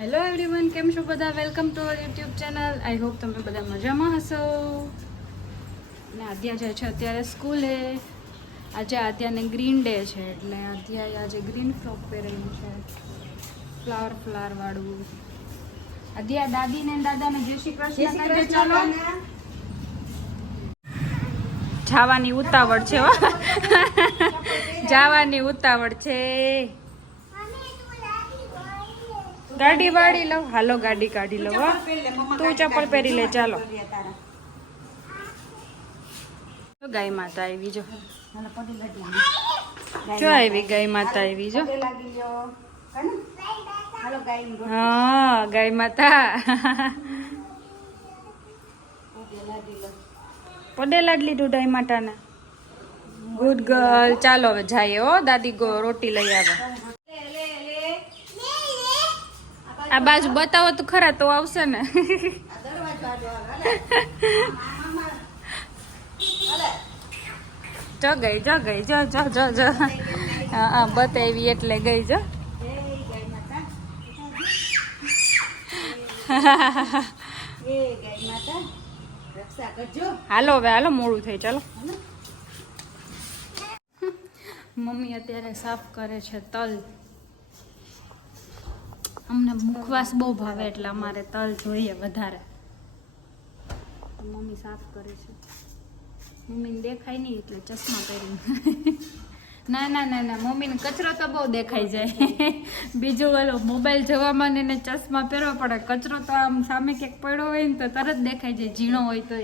Hello everyone, કેમ છો બધા? Welcome to our YouTube channel. I hope તમે બધા મજામાં હશો. અને આદ્યા જાય છે અત્યારે સ્કૂલે. આજે આદ્યાને ગ્રીન ડે છે એટલે આદ્યાએ આજે ગ્રીન ફ્રોક પહેરેલું છે, ફ્લાવર વાળું. આદ્યા દાદીને દાદાને જય શ્રી કૃષ્ણ કહી દે. ચાલો જવાની ઉતાવળ છે, જવાની ઉતાવળ છે. ગાડી વાળી લો. હાલો ગાડી કાઢી લો. તું ચપ્પલ પહેરી લે. ચાલો ગાય માતા આવી. જો આવી ગાય માતા આવી. જો હા ગાય માતા પડે લાડલી લીધું ગાય માતાને. Good girl. ચાલો હવે જાય. હો દાદી રોટી લઈ આવે. આ બાજુ બતાવો તો ખરા તો આવશે ને. ગઈ હા બતાવી એટલે ગઈ. જો હાલો હવે હાલો, મોડું થઈ. ચાલો મમ્મી અત્યારે સાફ કરે છે તલ. અમને મુખવાસ બહુ ભાવે એટલે અમારે તલ જોઈએ વધારે. મમ્મી સાફ કરે છે. મમ્મીને દેખાય નહીં એટલે ચશ્મા પહેરીને. ના ના ના ના, મમ્મીને કચરો તો બહુ દેખાઈ જાય. બીજું ઓલો મોબાઈલ જોવામાં ને એને ચશ્મા પહેરવા પડે. કચરો તો આમ સામે ક્યાંક પડ્યો હોય ને તો તરત દેખાઈ જાય, ઝીણો હોય તો.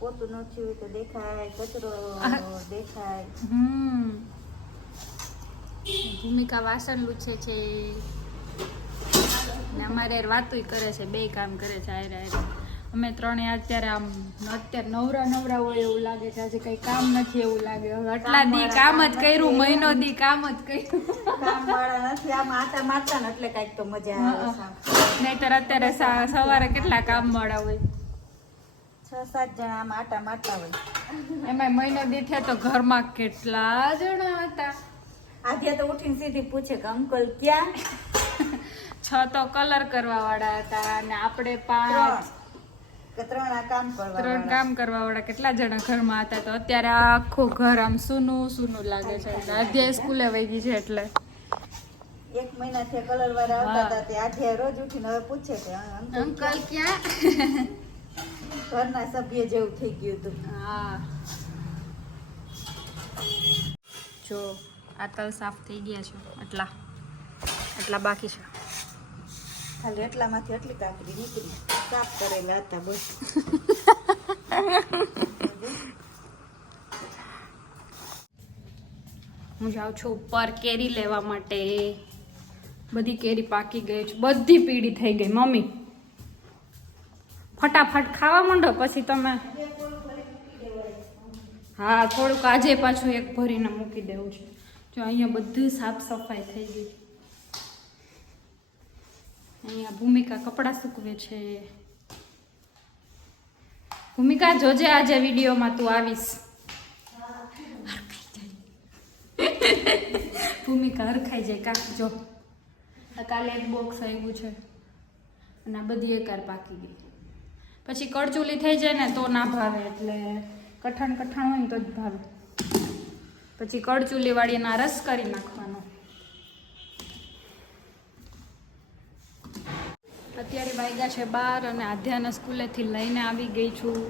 પોતું નથી હોય તો દેખાય, કચરો દેખાય. ભૂમિકા વાસણ લૂછે છે ને અમારે વાતુંય કરે છે. બે કામ કરે છે આયરા આયરા. અમે ત્રણે અત્યારે આમ અત્યારે નવરા હોય એવું લાગે છે. આજે કઈ કામ નથી એવું લાગે. આટલા દી કામ જ કર્યું, મહિનો દી કામ જ કર્યું. કામ વાળા નથી, આમ આટા મારતા ને એટલે કઈક તો મજા આવે. નહીતર અત્યારે સવારે કેટલા કામ વાળા હોય, 6-7 જણા આમ આટા મારતા હોય. એમાં મહિનો દી થયા તો ઘરમાં કેટલા જણા હતા. આધ્યા તો ઉઠીને સીધી પૂછે કે અંકલ ક્યાં? 6 તો કલર કરવા વાળા હતા અને આપણે 5 3 કામ કરવા વાળા કેટલા જણા ઘરમાં હતા. તો અત્યારે આખું ઘર આમ સૂનું લાગે છે. આધ્યા સ્કૂલે વહી ગઈ છે એટલે 1 મહિનાથી કલર વાળા આવતા હતા. તે આધ્યા રોજ ઉઠીને હવે પૂછે કે અંકલ ક્યાં? ઘરના સભ્ય જેવું થઈ ગયું હતું. હા જો આ તલ સાફ થઈ ગયા છે. એટલા બાકી છે. ખાલી એટલામાંથી એટલી કાકરી નીકળી. સાફ કરેલા હતા બસ. હું જાઉં છું ઉપર કેરી લેવા માટે. બધી કેરી પાકી ગઈ છે, બધી પીળી થઈ ગઈ. મમ્મી ફટાફટ ખાવા માંડો પછી તમે. હા થોડુંક આજે પાછું એક ભરીને મૂકી દેવું છે. જો અહીંયા બધું સાફ સફાઈ થઈ ગઈ. અહીંયા ભૂમિકા કપડાં સૂકવે છે. ભૂમિકા જોજે આજે વિડીયોમાં તું આવીશ. ભૂમિકા હરખાઈ જાય કાક. જો કાલે એક બોક્સ આવ્યું છે અને આ બધી એકાર પાકી ગઈ. પછી કડચુલી થઈ જાય ને તો ના ભાવે, એટલે કઠણ હોય ને તો જ ભાવે. પછી કડચુલી વાળીના રસ કરી નાખવાનો. અત્યારે વાગ્યા છે 12 અને આધ્યાને સ્કૂલેથી લઈને આવી ગઈ છું.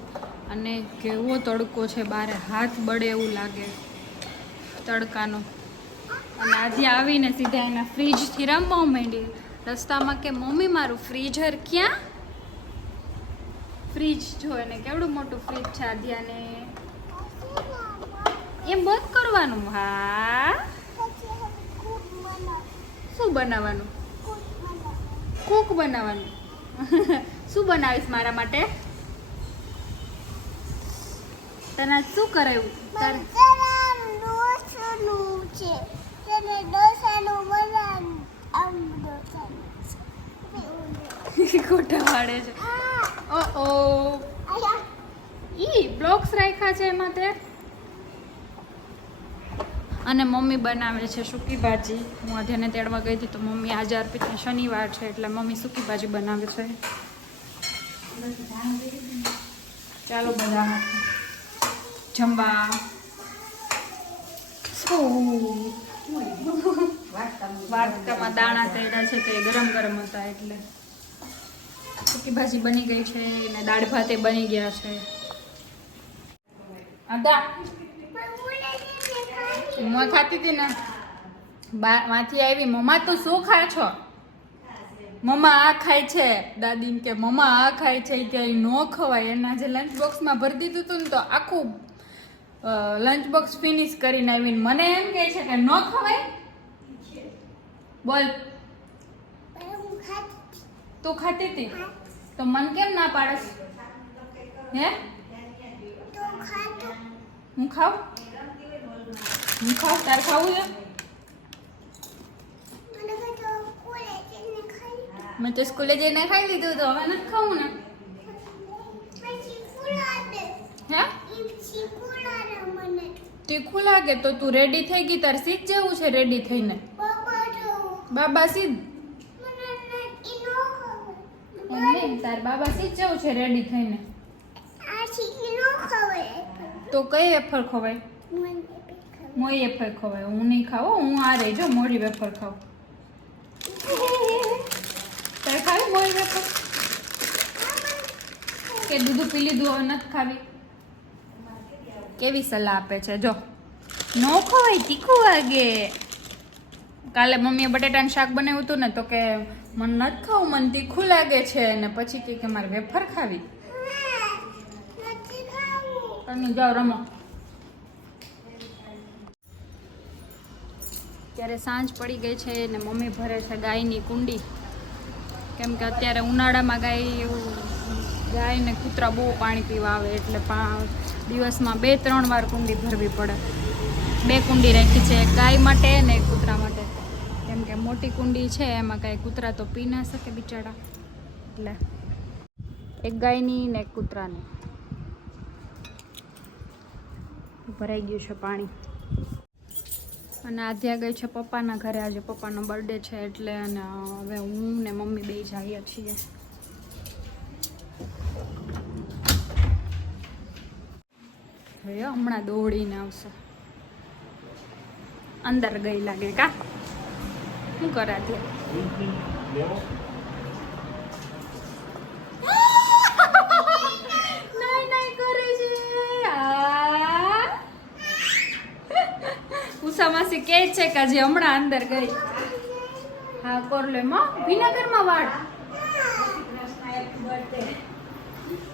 અને કેવો તડકો છે બારે, હાથ બળે એવું લાગે તડકાનો. અને આધ્યા આવીને સીધા એના ફ્રીજથી રમવા માંડી. રસ્તામાં કે મમ્મી મારું ફ્રીઝર ક્યાં? ફ્રીજ જો એને કેવડું મોટું ફ્રીજ છે આધ્યાને. એમ બંધ કરવાનું. હા શું બનાવવાનું? કૂક બનાવવાનું. શું બનાવીશ મારા માટે? તને શું કરાયું? ખોટા વાળે છે. ઓ ઈ બ્લોક્સ રાખ્યા છે એમાં. તે અને મમ્મી બનાવે છે સૂકી ભાજી. હું આધ્યાને તેડવા ગઈ હતી તો મમ્મી આજે અર્પિતને શનિવાર છે એટલે મમ્મી સૂકી ભાજી બનાવે છે. ચાલો બધા જમવા. વાટકામાં દાણા તળ્યા છે તો એ ગરમ ગરમ હતા એટલે સૂકી ભાજી બની ગઈ છે અને દાળ ભાતે બની ગયા છે. આદા હું ખાતી હતી ને માંથી આવી મમ્મા તું શું ખાય છો? મમ્મા આ ખાય છે. દાદી કે મમ્મા આ ખાય છે કે ન ખવાય. એના જે લંચ બોક્સમાં ભરી દીધું હતું ને તો આખું લંચ બોક્સ ફિનિશ કરીને આવીને મને એમ કહે છે કે ન ખવાય. બોલ તું ખાતી હતી તો મન કેમ ના પાડસ? હે હું ખાઉં? હું ખાઉં? તાર ખાવું છે? મેં તો સ્કૂલે જઈને ખાઈ લીધું તો હવે નથી ખાવું ને. હે તીખું લાગે તો તું રેડી થઈ ગઈ? તાર સીધ જવું છે રેડી થઈને? બાબા સીધ તાર બાબા સીધ જવું છે રેડી થઈને? તો કઈ વેફર ખવાય? મોઈ વેફર ખવાય. હું નહીં ખાવ. હું આ રહી જો મોડી વેફર ખાવ. તારે ખાવી મોઈ વેફર કે દૂધ પી લીધું હવે નથી ખાવી? કેવી સલાહ આપે છે જો. નો ખવાય તીખું વાગે. કાલે મમ્મીએ બટેટાનું શાક બનાવ્યું હતું ને તો કે મને નથી ખાવું, મને તીખું લાગે છે. અને પછી કે મારે વેફર ખાવી. તમે જાઓ રમો. ત્યારે સાંજ પડી ગઈ છે ને મમ્મી ભરે છે ગાયની કુંડી. કેમ કે અત્યારે ઉનાળામાં ગાય ને કૂતરા બહુ પાણી પીવા આવે એટલે દિવસમાં 2-3 વાર કુંડી ભરવી પડે. 2 કુંડી રાખી છે, એક ગાય માટે ને એક કૂતરા માટે. કેમ કે મોટી કુંડી છે એમાં કાંઈ કૂતરા તો પી ના શકે બિચારા, એટલે એક ગાયની ને એક કૂતરાની. ભરાઈ ગયું છે પાણી. અને આધ્યા ગઈ છે પપ્પાના ઘરે. આજે પપ્પાનો બર્થડે છે એટલે અને હવે હું ને મમ્મી બે જઈએ છીએ. હવે હમણાં દોડીને આવશે. અંદર ગઈ લાગે કા? શું કરે આધ્યા? ઉષામાસી કે છે કે હજી હમણાં અંદર ગઈ. હા કોરલે માં વિનાગરમાં વાળ.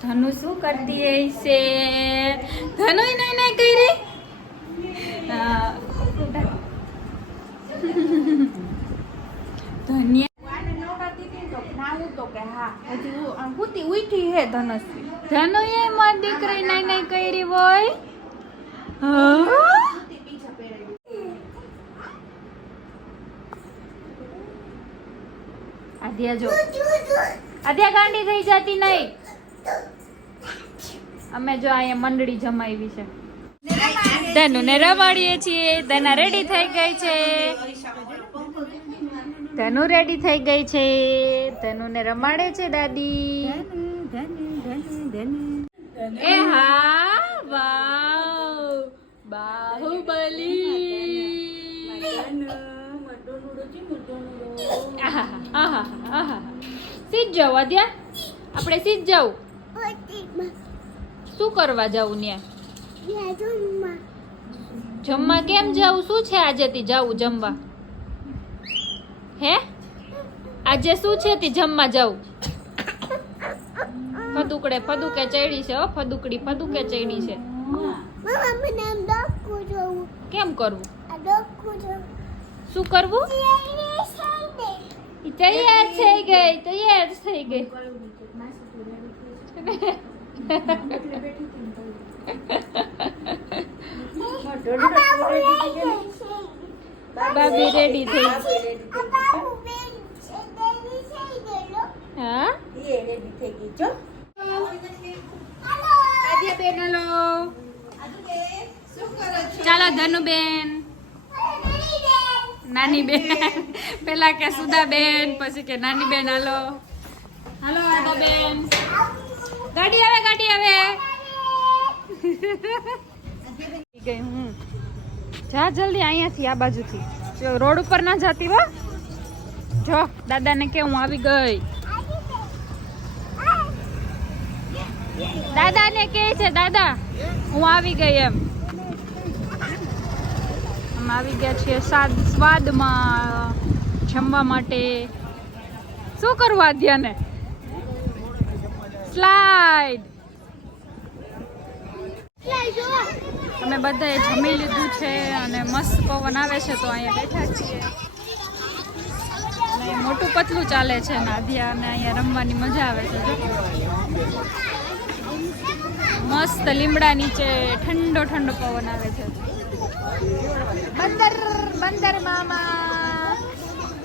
ધનુ શું કરતી છે? ધનુ નહીં કરી. ધનુ એ મારી દીકરી નહીં કરી હોય. આધ્યા જો આધ્યા ગાંડી થઈ જતી નહીં. અમે જો અહીંયા મંડળી જમાવી છે. ધનુ ને રમાડીએ છીએ. ધના રેડી થઈ ગઈ છે. ધનુ રેડી થઈ ગઈ છે. ધનુ ને રમાડે છે દાદી. એ હા વાવ બાહુબલી. સીધ જાવ આદ્યા. આપણે સીધ જાવ. શું કરવા જાવું ત્યાં? જમવા કેમ જાવું? શું છે આજે થી જાવું જમવા? હે આજે શું છે તી જમવા જાવું? ફદુકડે ફદુકે ચડી છે. ફદુકડી ફદુકે ચડી છે. કેમ કરવું? શું કરવું? તૈયાર થઈ ગઈ. તૈયાર થઈ ગઈ. બાબી રેડી થઈ. હા રેડી થઈ ગઈ છો. આદ્યા બેન હલો. ચાલો ધનુબેન નાની બેન પેલા કે સુધા બેન, પછી કે નાની બેન. હાલો હાલો આદા બેન, ગાડી આવે ગાડી આવે. ગઈ હું, જા જલ્દી અહીંયાથી, આ બાજુથી. જો રોડ ઉપર ના જાતી હો. જો દાદાને કે હું આવી ગઈ. દાદાને કે છે દાદા હું આવી ગઈ એમ. અમે આવી ગયા છીએ સ્વાદમાં જમવા માટે. શું કરવું આદ્યાને? સ્લાઇડ. અમે બધાએ જમી લીધું છે અને મસ્ત પવન આવે છે તો અહીંયા બેઠા છીએ. અને મોટું પતલું ચાલે છે ને આદ્યાને અહીંયા રમવાની મજા આવે છે. જો મસ્ત લીમડા નીચે ઠંડો ઠંડો પવન આવે છે. બંદર બંદર મામા,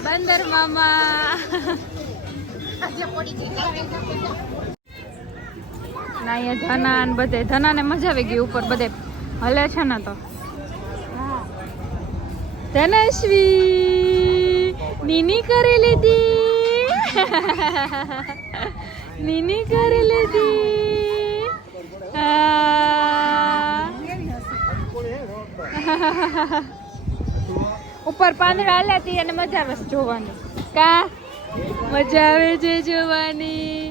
બંદર મામા. ના અહીંયા ધના ને બધે, ધનાને મજા આવી ગઈ. ઉપર બધે હલે છે ને તો. ધનશ્વી નીની કરી લીધી, નીની કરી લીધી. ઉપર પાંદડા હલાતી અને મજા આવે છે જોવાની. કા મજા આવે છે જોવાની.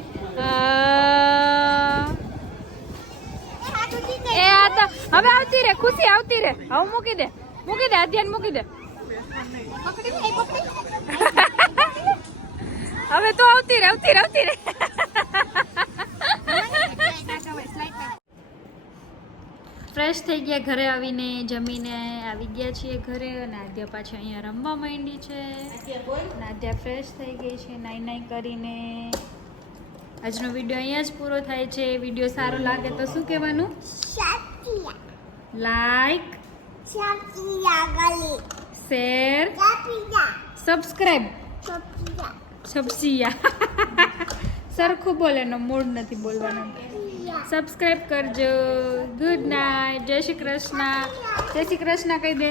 એ આ તો હવે આવતી રે, ખુશી આવતી રે. હવે મૂકી દે, મૂકી દે, અધ્યાન મૂકી દે. હવે તો આવતી રે, આવતી રે, આવતી રે. ફ્રેશ થઈ ગયા, ઘરે આવીને જમીને આવી ગયા છીએ ઘરે. અને આદ્યા પાછી અહીંયા રમવા માંડી છે. અને આદ્યા ફ્રેશ થઈ ગઈ છે નાઈ નાઈ કરીને. આજનો વિડીયો અહીંયા જ પૂરો થાય છે. વિડીયો સારો લાગે તો શું કહેવાનું? Like, share, subscribe. સબસિયા સરખું બોલે, એનો મૂડ નથી બોલવાનો. સબસ્ક્રાઈબ કરજો. Good night. જય શ્રી કૃષ્ણ. જય શ્રી કૃષ્ણ કહી દે.